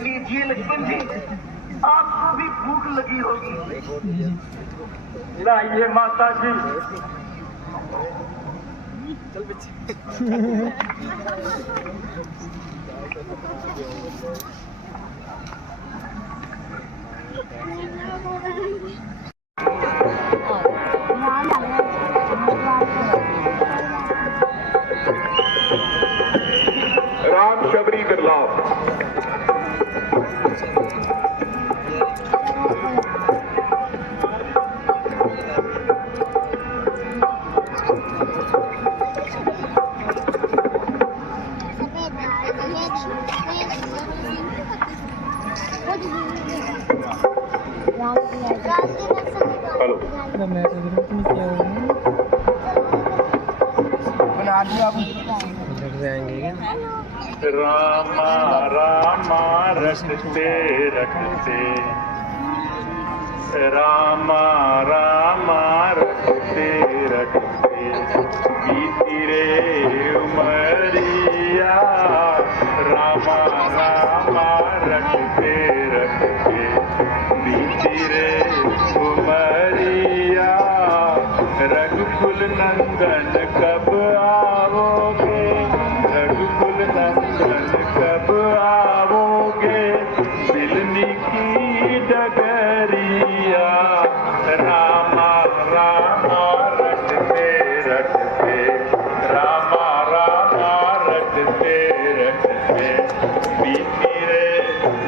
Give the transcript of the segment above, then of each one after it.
लीजिए लक्ष्मण जी, आपको भी भूख लगी होगी। लाइए माता जी। राम शबरी बिरलाव। हेलो रामा रामा रटते रटते, रामा रामा रटते रटते, बीती रे उमरिया। रामा रामा रटते रटते, बीती रे उमरिया। रघुकुल नंदन कब आओगे, रघुकुल नंदन कब आओगे, मिलनी की डगरिया। रामा रामा रटते रटते, रामा रामा रटते रटते, बीती रे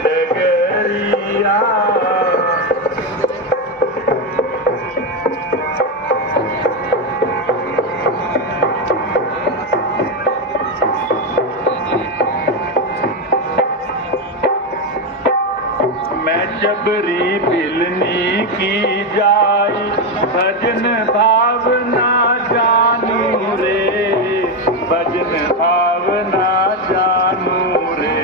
डगरिया। जबरी बिलनी की जाई, भजन भावना जानू रे, भजन भावना जानू रे।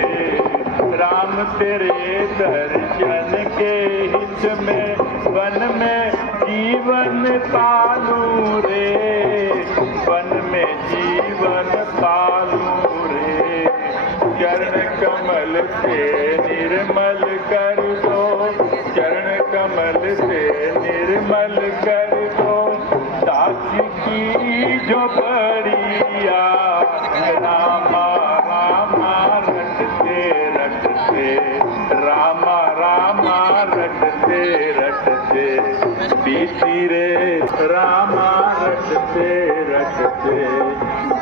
राम तेरे दर्शन के हित में, वन में जीवन पालू रे, वन में जीवन पालू रे। चरण कमल से निर्मल कर दो, चरण कमल से निर्मल कर दो, साक्षी की जो बढ़िया। रामा रामा रटते रटते, रामा रामा रटते रटते, बीती रे रामा रटते रटते,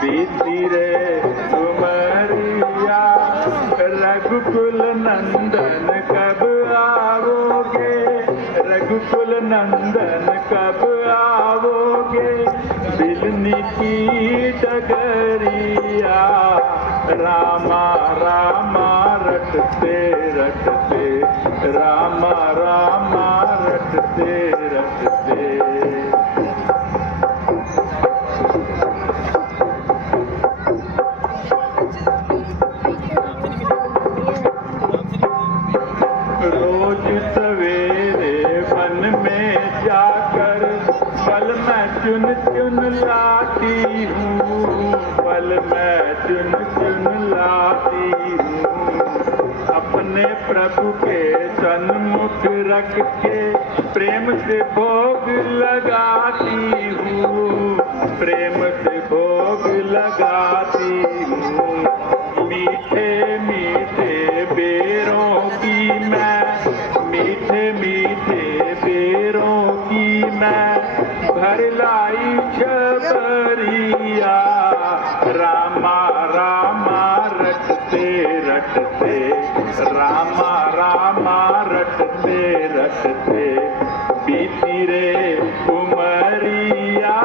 बीती रे उमरिया। रघुकुल नंदन कब आओगे, रघुकुल नंदन कब आओगे, बिलनी की डगरिया। रामा रामा रटते रटते, रामा रामा रटते रटते। रोज सवेरे वन में जाकर फल मैं चुन चुन लाती हूँ, फल मैं चुन चुन लाती हूँ। अपने प्रभु के सन्मुख रख के प्रेम से भोग लगाती हूँ, प्रेम से भोग लगाती हूँ। मीठे मीठे बेरों की मैं, मीठे मीठे बेरों की मैं, भर लाई छबरिया। रामा रामा रटते रटते, रामा रामा रटते रटते, बीती रे उमरिया।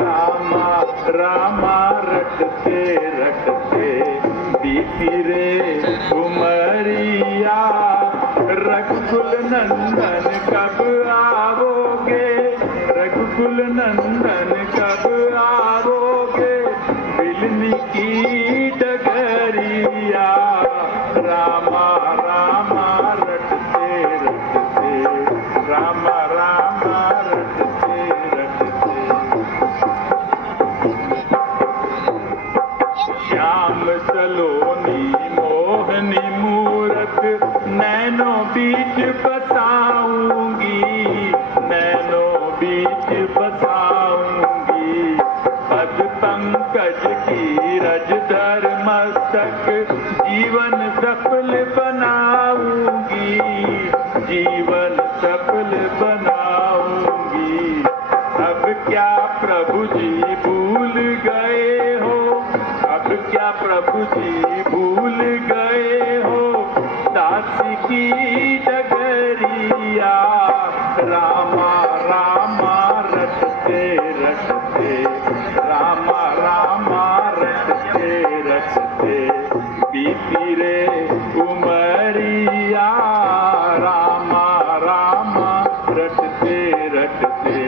रामा रामा रटते रटते, बीती रे उमरिया। रघुकुल नंदन कब आओगे, रघुकुल नंदन कब आओगे, बिलनी की डगरिया। रामा रामा रटते रटते, रामा रामा रटते रटते। प्रभु जी भूल गए हो, अब क्या प्रभु जी भूल गए हो, दासी की डगरिया। रामा रामा रटते रटते, रामा रामा रटते रटते, बीती रे उमरिया। रामा रामा रटते रटते,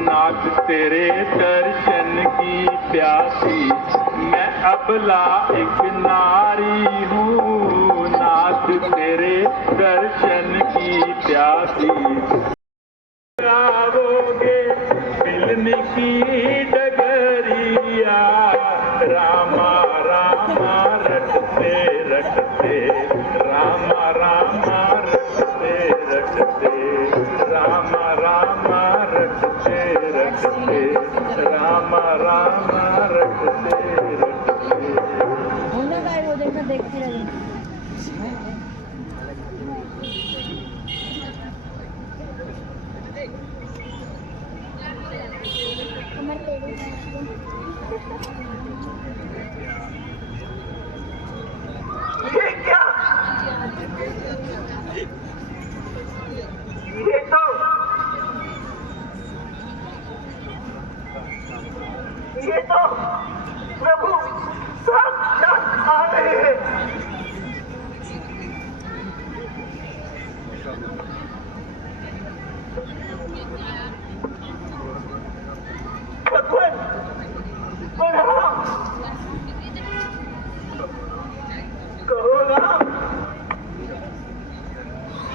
नाथ तेरे दर्शन की प्यासी, मैं अबला एक नारी हूँ। नाथ तेरे दर्शन की प्यासी, आओगे मिलने की डगरिया। रामा रामा रटते रटते, रामा रामा रटते रटते, रामा रामा रटते रटते, रामा रामा रटते रटते। होना काय वो देखना देखती रही। ये क्या? ये तो प्रभु साक्षात आ रहे हैं। भगवान प्रणाम, कहो ना,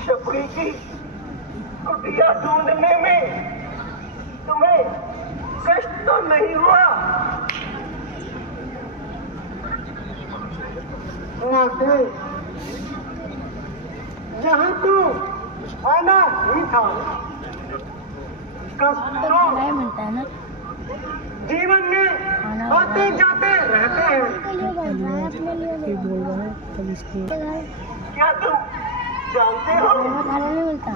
शबरी की कुटिया ढूंढने में तुम्हें कष्ट तो नहीं हुआ? जहाँ तू आना ही था, कष्ट तो नहीं मिलता है ना। जीवन में आते जाते रहते हैं। क्या तुम जानते हो, खाना नहीं मिलता।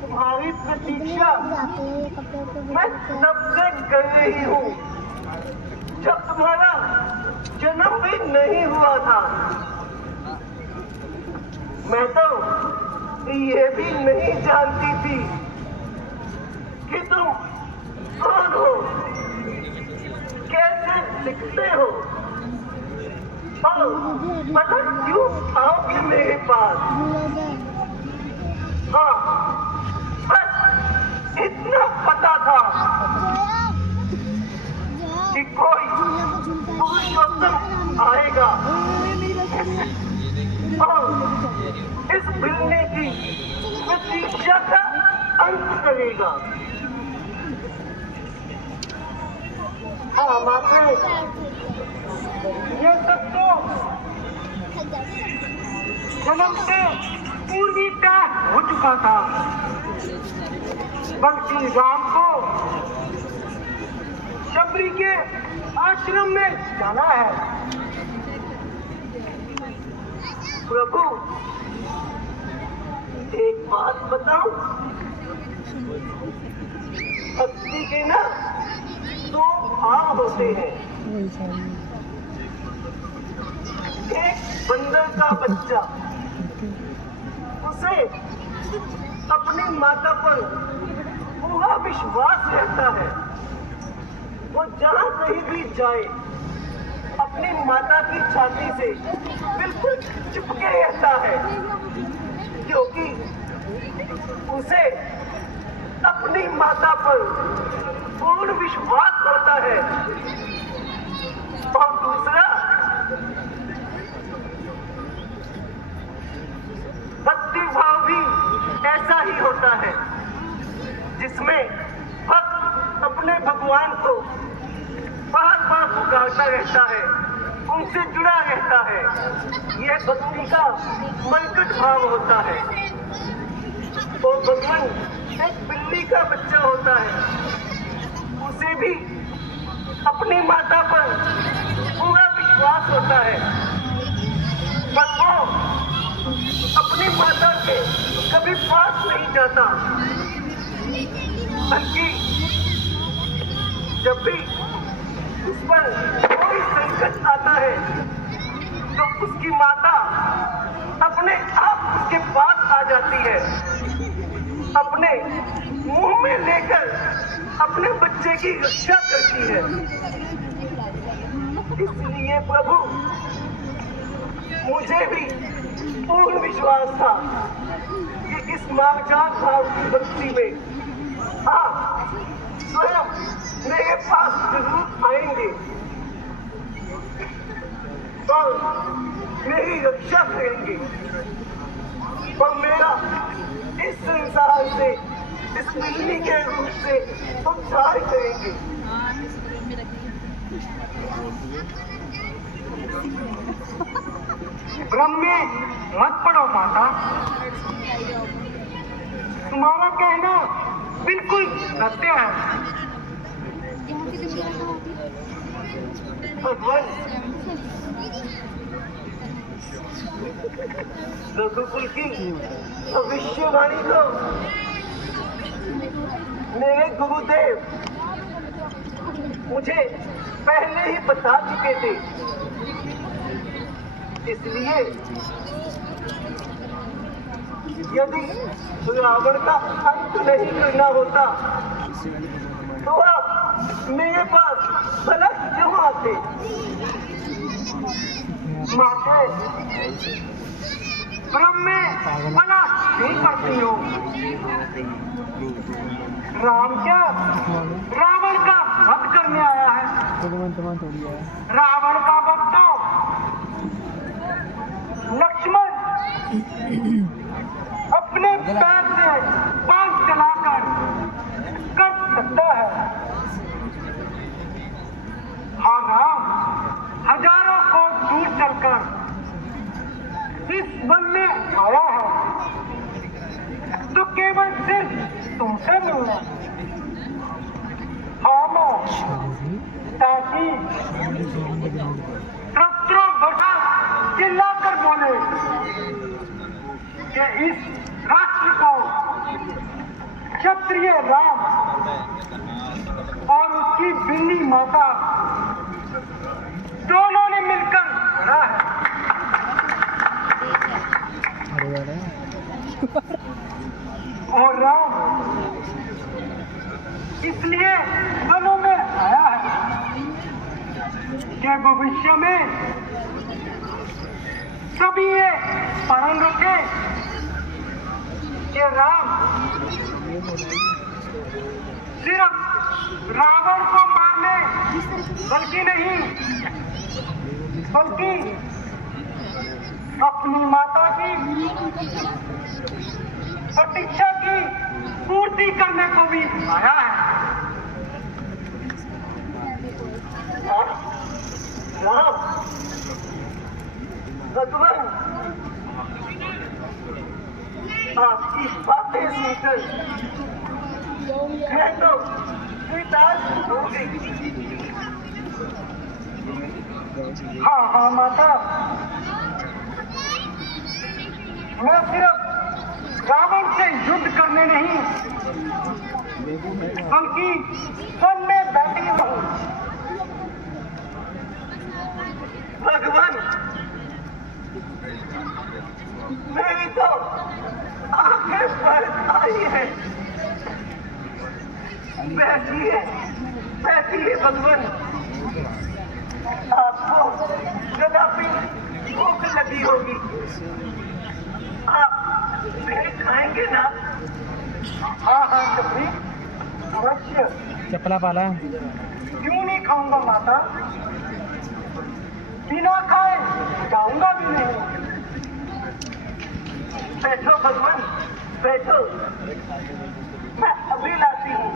तुम्हारी प्रतीक्षा मैं तब से कर रही हूँ जब तुम्हारा जन्म भी नहीं हुआ था। मैं तो ये भी नहीं जानती थी कि तुम कौन हो, कैसे दिखते हो, और पता क्यों आओगे मेरे पास। हाँ, बस इतना पता था कि कोई पुरुषोत्तम आएगा और इस बिल्ली की प्रतीक्षा का अंत करेगा। हाँ माते, ये सब तो जन्म से पूर्वी तय हो चुका था, बल्कि राम को शबरी के आश्रम में जाना है। प्रभु, एक बात बताऊं, भक्ति के ना दो भाव होते हैं। एक बंदर का बच्चा, उसे अपनी माता पर पूरा विश्वास रहता है। वो जहाँ कहीं भी जाए अपनी माता की छाती से बिल्कुल चिपके रहता है, क्योंकि उसे अपनी माता पर पूर्ण विश्वास होता है। और दूसरा, भक्ति भाव भी ऐसा ही होता है, जिसमें भक्त अपने भगवान को बार बार पुकारता रहता है, उनसे जुड़ा रहता है। यह भक्ति का मरकट भाव होता है। तो भगवान एक बिल्ली का बच्चा होता है, उसे भी अपनी माता पर पूरा विश्वास होता है, पर वो अपनी माता के कभी पास नहीं जाता, बल्कि जब भी उस पर कोई संकट आता है तो उसकी माता अपने आप उसके पास आ जाती है, अपने मुंह में लेकर अपने बच्चे की रक्षा करती है। इसलिए प्रभु, मुझे भी पूर्ण विश्वास था कि इस मार्जात भाव की भक्ति में आप स्वयं मेरे पास जरूर आएंगे और मेरी रक्षा करेंगे और मेरा इस संसार से, इस बिल्ली के रूप से उद्धार करेंगे। भ्रम में मत पड़ो माता, तुम्हारा कहना बिल्कुल सत्य है। भगवान, रघुकुल की भविष्यवाणी तो मेरे गुरुदेव मुझे पहले ही बता चुके थे, इसलिए यदि रावण का अंत नहीं करना होता तो आप मेरे पास भला क्यों आते? माते, भ्रम में भला नहीं पड़ती हो। राम क्या रावण का वध करने आया है। रावण का वध तो लक्ष्मण अपने पैर से बाण चलाकर कर सकता है। हाँ, राम हजारों को दूर चलकर इस वन में आया है तो केवल सिर्फ तुमसे मिलना। हाँ माँ, ताकि शत्रुओं बचा चिल्लाकर बोले कि इस राष्ट्र को क्षत्रिय राम और उसकी बिल्ली माता दोनों ने मिलकर लड़ा है। और राम इसलिए वनों में आया है कि भविष्य में सभी ये पालन रखे कि राम सिर्फ रावण को मारने बल्कि नहीं, बल्कि अपनी माता की प्रतीक्षा की पूर्ति करने को भी आया है। राम, भगवान, आपकी बातें सुनकर मैं तो कृतार्थ हो गई। हाँ हाँ माता, मैं सिर्फ रावण से युद्ध करने नहीं बल्कि वन में बैठी हूँ। भगवान, मेरी तो आंखें पर आई है। बैठिए, बैठिए भगवान, आपको कदापि भूख लगी होगी, आप भेंट खाएंगे ना? हाँ हाँ छपरी, अवश्य। चपला पाला क्यों नहीं खाऊंगा माता, बिना खाए जाऊंगा भी नहीं। बैठो भगवान, बैठो, मैं अभी लाती हूँ।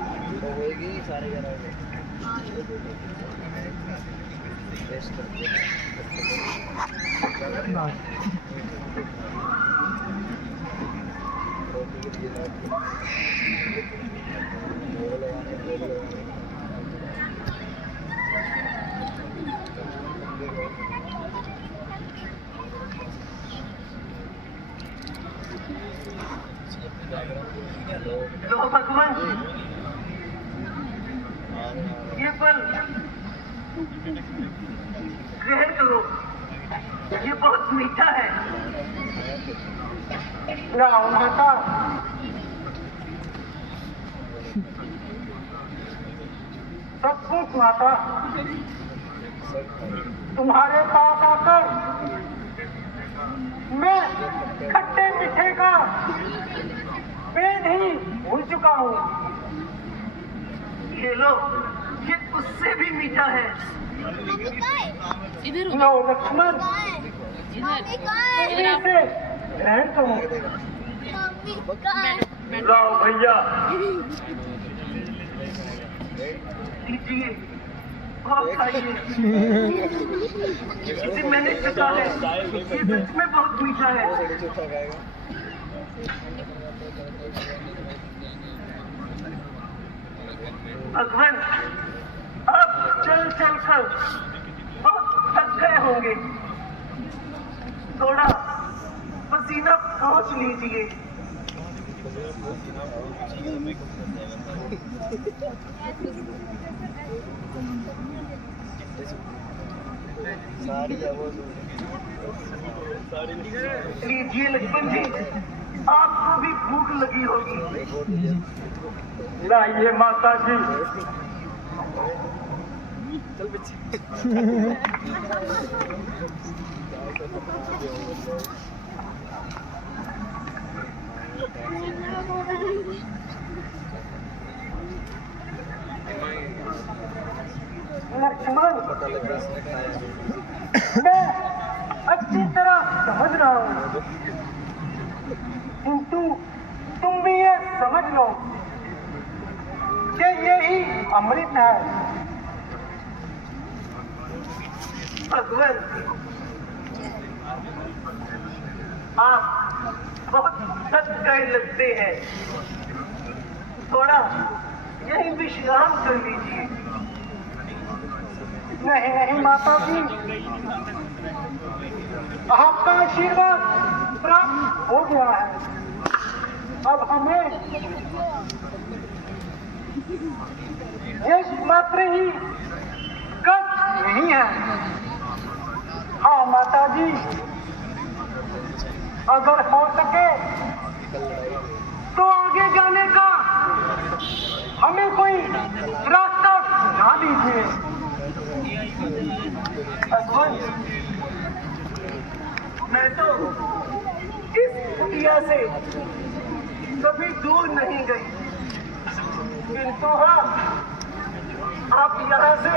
तो भगवान ये पल ग्रहण करो, ये बहुत मीठा है। लाओ माता, सब कुछ माता तुम्हारे पास आकर मैं खट्टे मीठे का पेट ही भूल चुका हूँ। ये लो, ये उससे भी मीठा है। इधर लो लक्ष्मण, इधर आप इसे ग्रहण करो। लाओ भैया, लीजिए, आप खाइए। इसे मैंने चखा है, ये सच में बहुत मीठा है। भगवान, अब चल चल कर बहुत थक गए होंगे, थोड़ा पसीना पोंछ लीजिए। लीजिए लक्ष्मण जी, आपको भी भूख लगी होगी। लाइए माता जी। लक्ष्मण, मैं अच्छी तरह समझ रहा हूँ, किंतु तुम भी ये समझ लो कि यही अमृत है। भगवान, आप बहुत थक गए लगते हैं, थोड़ा यहीं विश्राम कर लीजिए। नहीं नहीं माता जी, आपका आशीर्वाद प्राप्त हो गया है। अब हमें एकमात्र ही कष्ट नहीं है। हाँ माता जी, अगर हो सके तो आगे जाने का हमें कोई रास्ता सुझा दीजिए। भगवान, मैं तो इस कुटिया से कभी दूर नहीं गई, किंतु हाँ, आप यहाँ से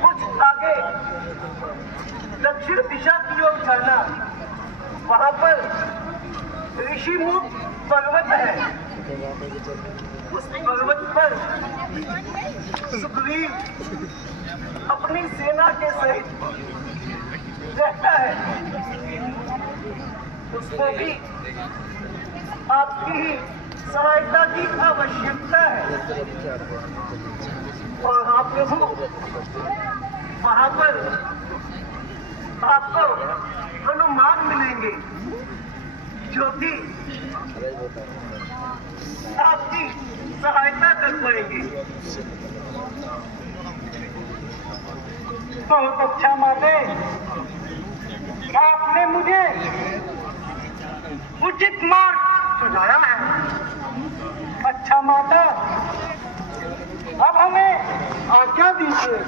कुछ आगे दक्षिण दिशा की ओर जाना, वहाँ पर ऋषिमुख पर्वत है। उस पर्वत पर सुग्रीव अपनी सेना के सहित रहता है। उसको भी आपकी ही सहायता की आवश्यकता है। और हाँ प्रभु, वहां पर आपको हनुमान मिलेंगे, जो कि आपकी सहायता कर पाएंगे। बहुत अच्छा माते, आपने मुझे उचित मार्ग सुझाया है। अच्छा माता, अब हमें आज्ञा दीजिए।